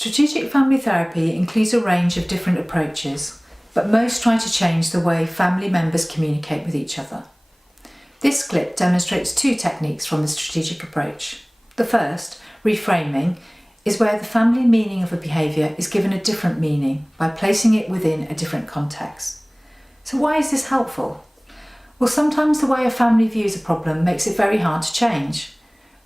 Strategic family therapy includes a range of different approaches, but most try to change the way family members communicate with each other. This clip demonstrates two techniques from the strategic approach. The first, reframing, is where the family meaning of a behaviour is given a different meaning by placing it within a different context. So why is this helpful? Well, sometimes the way a family views a problem makes it very hard to change.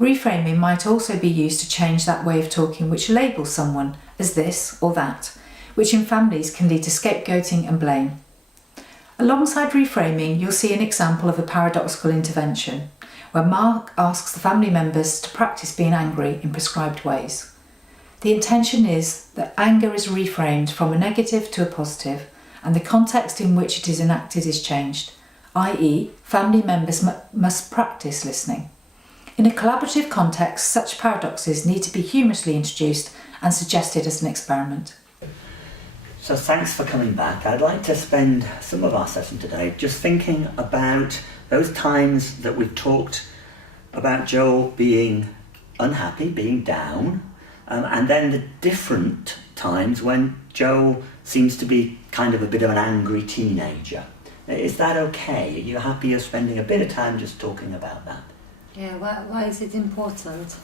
Reframing might also be used to change that way of talking which labels someone as this or that, which in families can lead to scapegoating and blame. Alongside reframing, you'll see an example of a paradoxical intervention, where Mark asks the family members to practice being angry in prescribed ways. The intention is that anger is reframed from a negative to a positive, and the context in which it is enacted is changed, i.e., family members must practice listening. In a collaborative context, such paradoxes need to be humorously introduced and suggested as an experiment. So thanks for coming back. I'd like to spend some of our session today just thinking about those times that we've talked about Joel being unhappy, being down, and then the different times when Joel seems to be kind of a bit of an angry teenager. Is that okay? Are you happy of spending a bit of time just talking about that? Yeah, why is it important?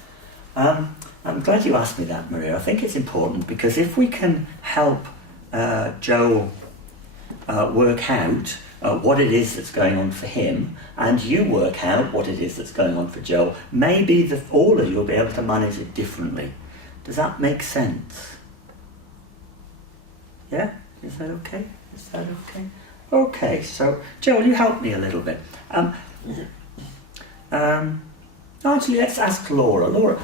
I'm glad you asked me that, Maria. I think it's important because if we can help Joel work out what it is that's going on for him, and you work out what it is that's going on for Joel, maybe all of you will be able to manage it differently. Does that make sense? Yeah? Is that okay? Is that okay? Okay, so Joel, you help me a little bit. Actually, let's ask Laura. Laura,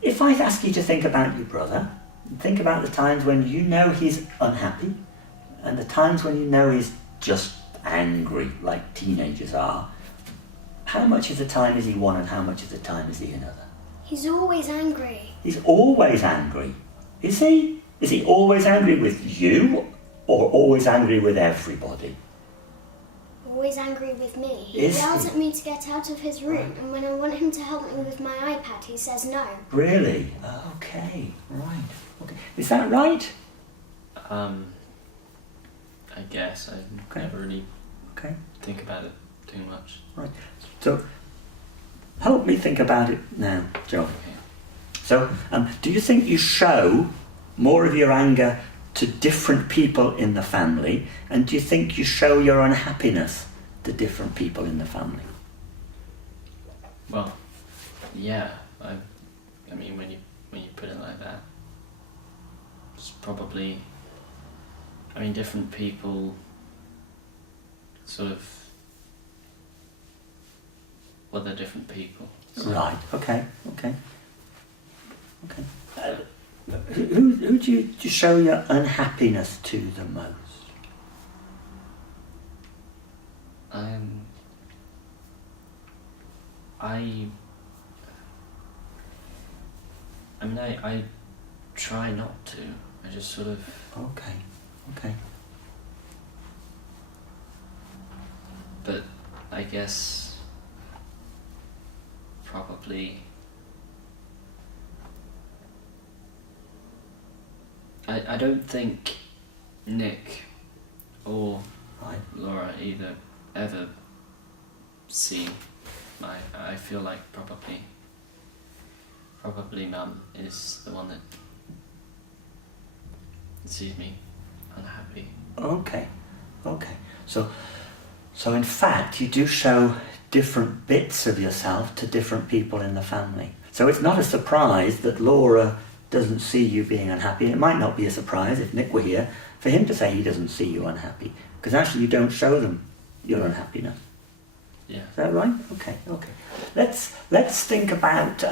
if I ask you to think about your brother, think about the times when you know he's unhappy, and the times when you know he's just angry, like teenagers are, how much of the time is he one and how much of the time is he another? He's always angry. He's always angry. Is he? Is he always angry with you, or always angry with everybody? Always angry with me. He Is yells he? at me to get out of his room, and when I want him to help me with my iPad, he says no. Really? Okay, right. Okay. Is that right? I guess. I Okay. never really Okay. think about it too much. Right. So, help me think about it now, Joel. So, do you think you show more of your anger to different people in the family, and do you think you show your unhappiness to different people in the family? Well, yeah. I mean, when you put it like that, it's probably. I mean, different people. Sort of. Well, they're different people. So. Right. Okay. Okay. Okay. Who do you show your unhappiness to the most? I mean, I try not to. I just sort of. Okay. Okay. But I guess probably I don't think Nick or Right. Laura either ever see I feel like probably Mum is the one that sees me unhappy. Okay. Okay. So in fact, you do show different bits of yourself to different people in the family. So it's not a surprise that Laura doesn't see you being unhappy. It might not be a surprise if Nick were here for him to say he doesn't see you unhappy, because actually you don't show them your unhappiness. Yeah. Is that right? Okay. Okay. Let's think about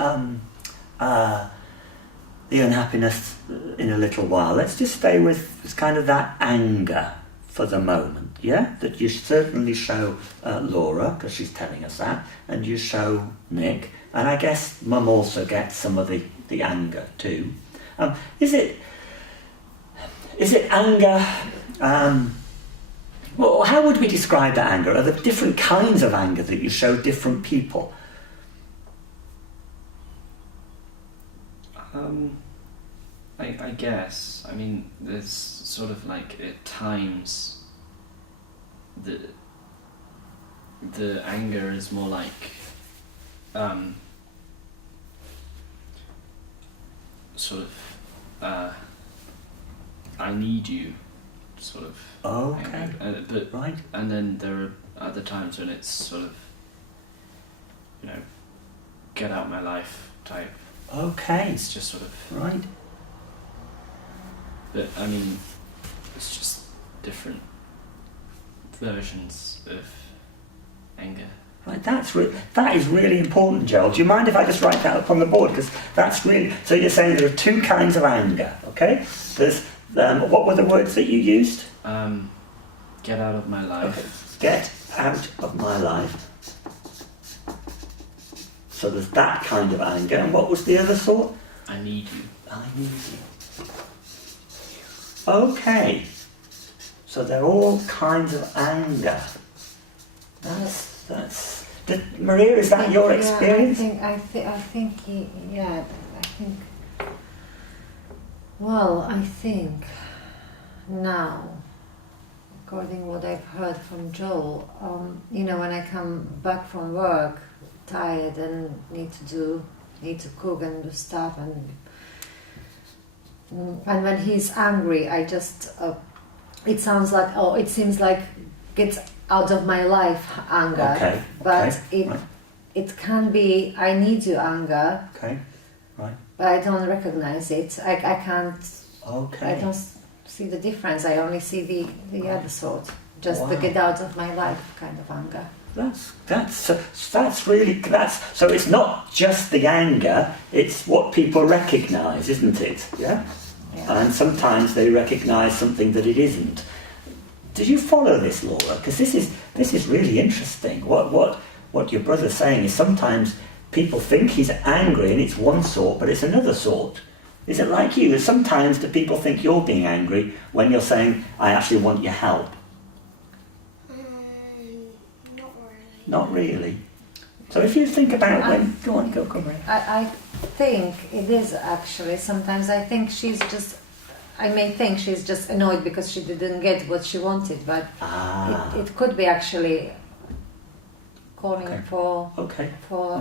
the unhappiness in a little while. Let's just stay with kind of that anger for the moment, yeah? That you certainly show Laura, because she's telling us that, and you show Nick, and I guess Mum also gets some of the anger too. Is it anger, well, how would we describe that anger? Are there different kinds of anger that you show different people? I guess. I mean, there's sort of like at times the anger is more like sort of I need you sort of Okay. anger. But Right. and then there are other times when it's sort of, you know, get out my life type. Okay. It's just sort of, Right. but I mean, it's just different versions of anger. Right, that is really important, Joel. Do you mind if I just write that up on the board? Because that's really... So you're saying there are two kinds of anger, okay? There's... what were the words that you used? Get out of my life. Okay. Get out of my life. So there's that kind of anger. And what was the other sort? I need you. I need you. Okay. So they're all kinds of anger. Maria, is that your experience? I think, well, I think now, according to what I've heard from Joel, you know, when I come back from work, tired and need to cook and do stuff, and when he's angry, I just, it seems like gets out of my life anger. Okay. But okay. it can be I need you anger. Okay. Right. But I don't recognize it. I can't. Okay. I don't see the difference. I only see the other sort. Just the Wow. get out of my life kind of anger. That's really so it's not just the anger, it's what people recognise, isn't it? Yeah? And sometimes they recognise something that it isn't. Did you follow this, Laura? Because this is really interesting. What your brother's saying is sometimes people think he's angry and it's one sort, but it's another sort. Is it like you? Sometimes do people think you're being angry when you're saying, I actually want your help? Not really. Not really. So if you think about when... Go on, Maria. I think it is actually. Sometimes I think I may think she's just annoyed because she didn't get what she wanted, but it could be actually calling for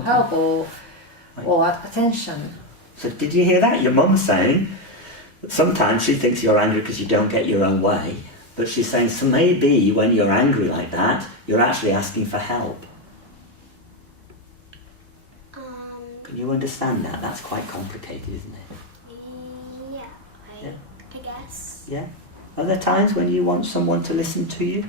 help or attention. So did you hear that? Your mum's saying that sometimes she thinks you're angry because you don't get your own way, but she's saying so maybe when you're angry like that, you're actually asking for help. Can you understand that? That's quite complicated, isn't it? Yeah, I guess. Yeah? Are there times when you want someone to listen to you?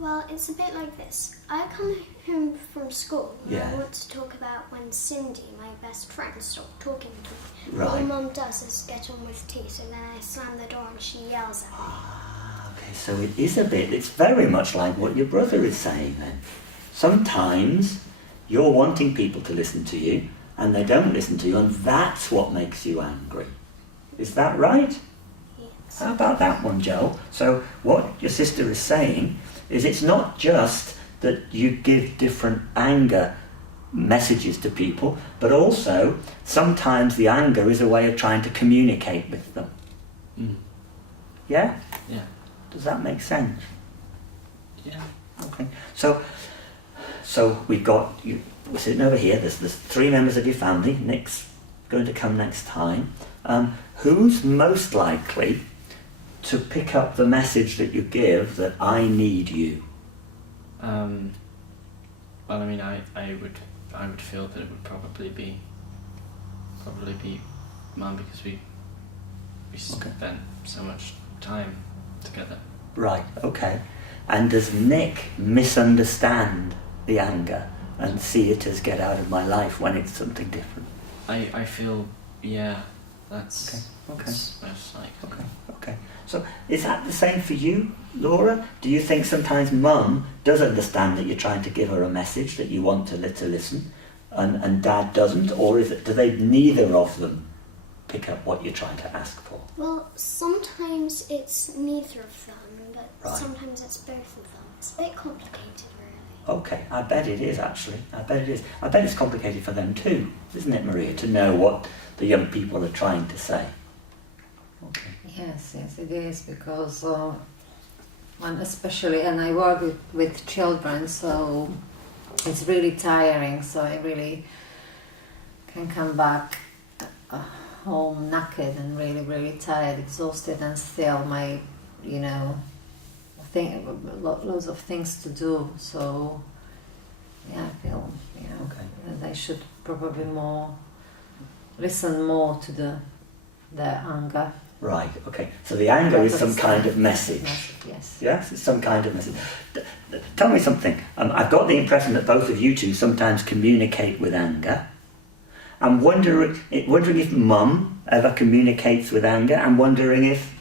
Well, it's a bit like this. I come home from school and Yeah. I want to talk about when Cindy, my best friend, stopped talking to me. Right. All Mum does is get on with tea, so then I slam the door and she yells at me. Okay, so it is it's very much like what your brother is saying then. Sometimes you're wanting people to listen to you and they don't listen to you, and that's what makes you angry. Is that right? Yes. How about that one, Joel? So what your sister is saying is it's not just that you give different anger messages to people, but also sometimes the anger is a way of trying to communicate with them. Mm. Yeah? Yeah. Does that make sense? Yeah. Okay. So we've got you. We're sitting over here. There's 3 members of your family. Nick's going to come next time. Who's most likely to pick up the message that you give that I need you? Well, I mean, I would feel that it would probably be Mum, because we spent so much time together. Right. Okay. And does Nick misunderstand the anger and see it as get out of my life when it's something different? I feel, yeah, that's Okay. that's most likely. Okay. So is that the same for you, Laura? Do you think sometimes Mum does understand that you're trying to give her a message that you want to listen, and Dad doesn't, or do they neither of them pick up what you're trying to ask for? Well, sometimes it's neither of them, but Right. sometimes it's both of them. It's a bit complicated, really. Okay, I bet it is actually. I bet it is. I bet it's complicated for them too, isn't it, Maria, to know what the young people are trying to say? Okay. Yes, it is, because and especially, and I work with children, so it's really tiring. So I really can come back home knackered and really, really tired, exhausted, and still my, loads of things to do. So yeah, I feel Okay. that I should probably listen more to the anger. Right, okay. So the anger is some kind of message. Yes. Yes, it's some kind of message. Tell me something. I've got the impression that both of you two sometimes communicate with anger. I'm wondering if Mum ever communicates with anger. I'm wondering if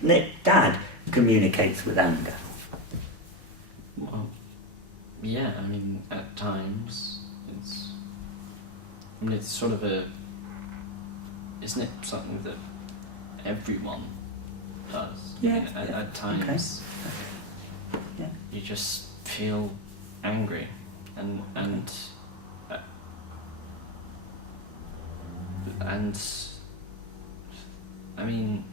Dad communicates with anger. Well, yeah, I mean, at times it's sort of isn't it something that everyone does? Yeah, I mean, at times, Yeah. you just feel angry, and I mean,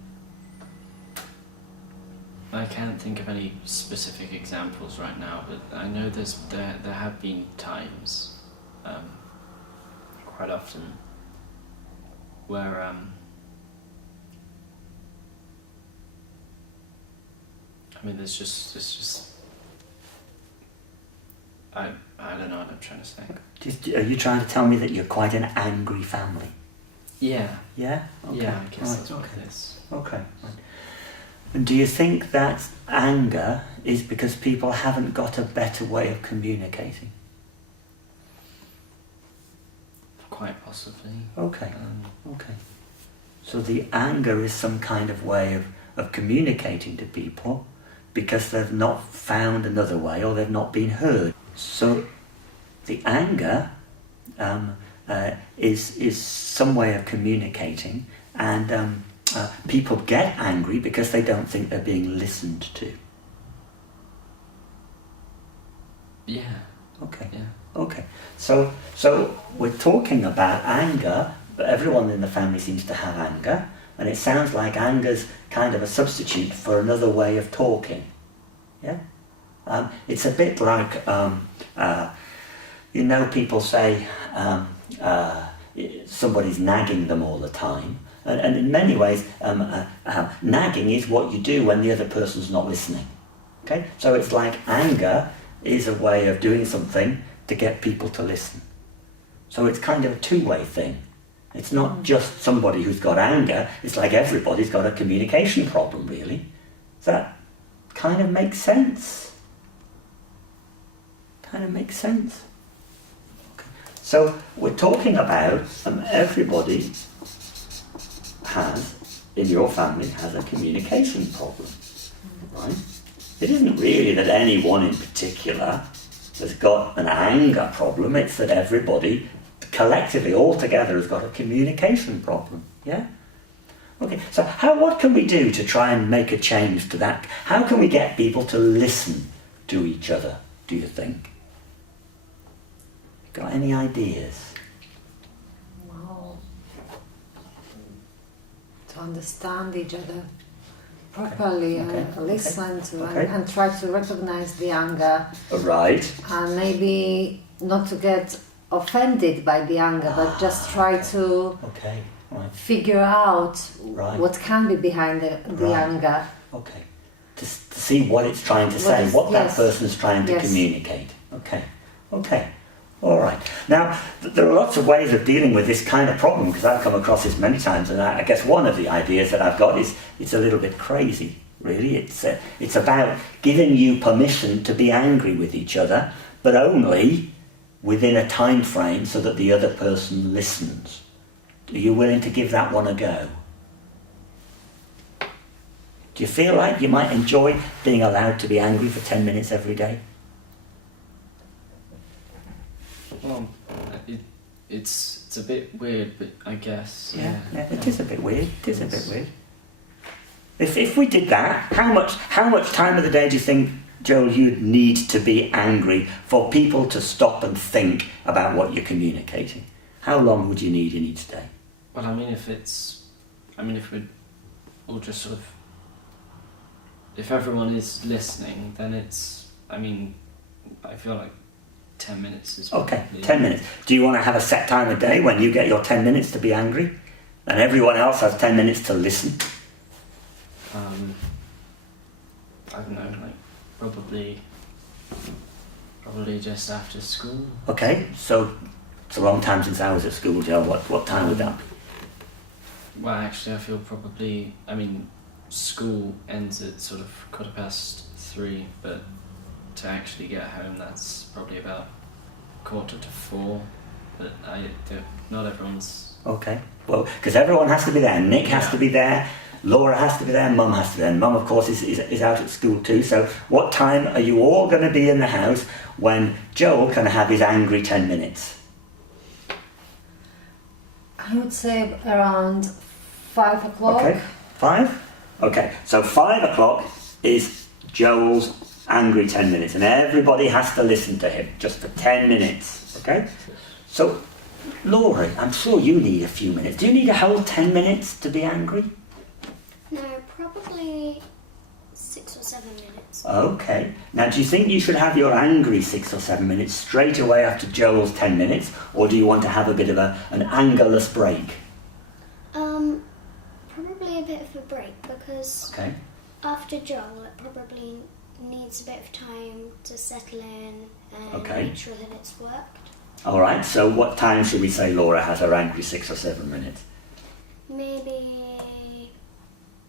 I can't think of any specific examples right now, but I know there have been times, quite often, where I mean, there's just I don't know what I'm trying to say. Are you trying to tell me that you're quite an angry family? Yeah. Yeah? Okay. Yeah, I guess Right, that's what okay. it is. Okay. Right. And do you think that anger is because people haven't got a better way of communicating? Quite possibly. Okay. Okay. So the anger is some kind of way of communicating to people because they've not found another way or they've not been heard. So the anger is some way of communicating, and people get angry because they don't think they're being listened to. Yeah. Okay. Yeah. Okay. So we're talking about anger, but everyone in the family seems to have anger, and it sounds like anger's kind of a substitute for another way of talking. Yeah? It's a bit like, people say somebody's nagging them all the time, and in many ways, nagging is what you do when the other person's not listening. Okay? So it's like anger is a way of doing something to get people to listen. So it's kind of a two-way thing. It's not just somebody who's got anger, it's like everybody's got a communication problem, really. Does that kind of make sense? Kind of makes sense. Okay. So we're talking about everybody in your family has a communication problem, right? It isn't really that anyone in particular has got an anger problem, it's that everybody collectively, all together, has got a communication problem, yeah? Okay, so what can we do to try and make a change to that? How can we get people to listen to each other, do you think? Got any ideas? Well, to understand each other properly and listen to and try to recognize the anger. Right. And maybe not to get offended by the anger, but just try to figure out what can be behind the anger. Okay. To see what it's trying to say, what that person's trying to communicate. Okay. Okay. All right. Now, there are lots of ways of dealing with this kind of problem, because I've come across this many times, and I guess one of the ideas that I've got is it's a little bit crazy, really. It's about giving you permission to be angry with each other, but only within a time frame so that the other person listens. Are you willing to give that one a go? Do you feel like you might enjoy being allowed to be angry for 10 minutes every day? Well, it's a bit weird, but I guess Yeah, it is a bit weird. It is a bit weird. If we did that, how much time of the day do you think, Joel, you'd need to be angry for people to stop and think about what you're communicating? How long would you need in each day? Well, I mean, if or just sort of, if everyone is listening, then it's, I mean, I feel like 10 minutes is Okay, probably- 10 minutes. Do you want to have a set time of day when you get your 10 minutes to be angry? And everyone else has 10 minutes to listen? I don't know, like probably just after school. Okay, so it's a long time since I was at school, Joe. What time would that be? Well, actually, I feel probably, I mean, school ends at sort of 3:15, but to actually get home, that's probably about 3:45. But not everyone's. Okay, well, because everyone has to be there. Nick has to be there, Laura has to be there, Mum has to be there. And Mum, of course, is out at school too. So what time are you all going to be in the house when Joel can have his angry 10 minutes? I would say around 5 o'clock. Okay, 5? Okay, so 5 o'clock is Joel's angry 10 minutes, and everybody has to listen to him just for 10 minutes, okay? So, Laura, I'm sure you need a few minutes. Do you need a whole 10 minutes to be angry? No, probably 6 or 7 minutes. Okay. Now, do you think you should have your angry 6 or 7 minutes straight away after Joel's 10 minutes, or do you want to have a bit of an angerless break? Probably a bit of a break because Okay. after Joel, it probably needs a bit of time to settle in and Okay. make sure that it's worked. All right, so what time should we say Laura has her angry 6 or 7 minutes? Maybe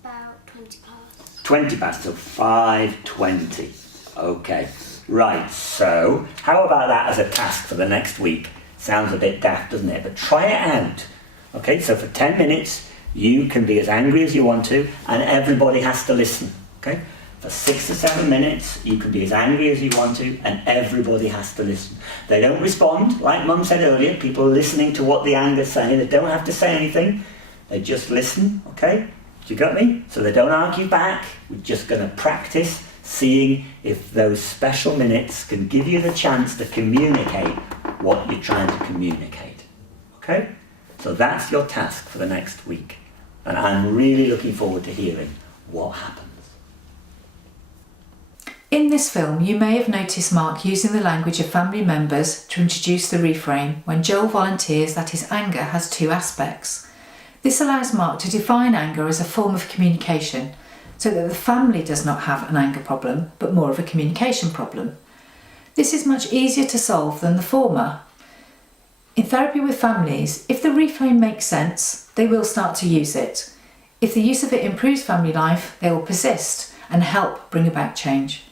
about 20 past. 20 past, so 5:20. Okay, right, so how about that as a task for the next week? Sounds a bit daft, doesn't it? But try it out. Okay, so for 10 minutes, you can be as angry as you want to, and everybody has to listen. Okay? For 6 or 7 minutes, you can be as angry as you want to, and everybody has to listen. They don't respond, like Mum said earlier. People are listening to what the anger's saying. They don't have to say anything. They just listen, okay? Do you got me? So they don't argue back. We're just going to practice seeing if those special minutes can give you the chance to communicate what you're trying to communicate. Okay? So that's your task for the next week. And I'm really looking forward to hearing what happens. In this film, you may have noticed Mark using the language of family members to introduce the reframe when Joel volunteers that his anger has 2 aspects. This allows Mark to define anger as a form of communication, so that the family does not have an anger problem, but more of a communication problem. This is much easier to solve than the former. In therapy with families, if the reframe makes sense, they will start to use it. If the use of it improves family life, they will persist and help bring about change.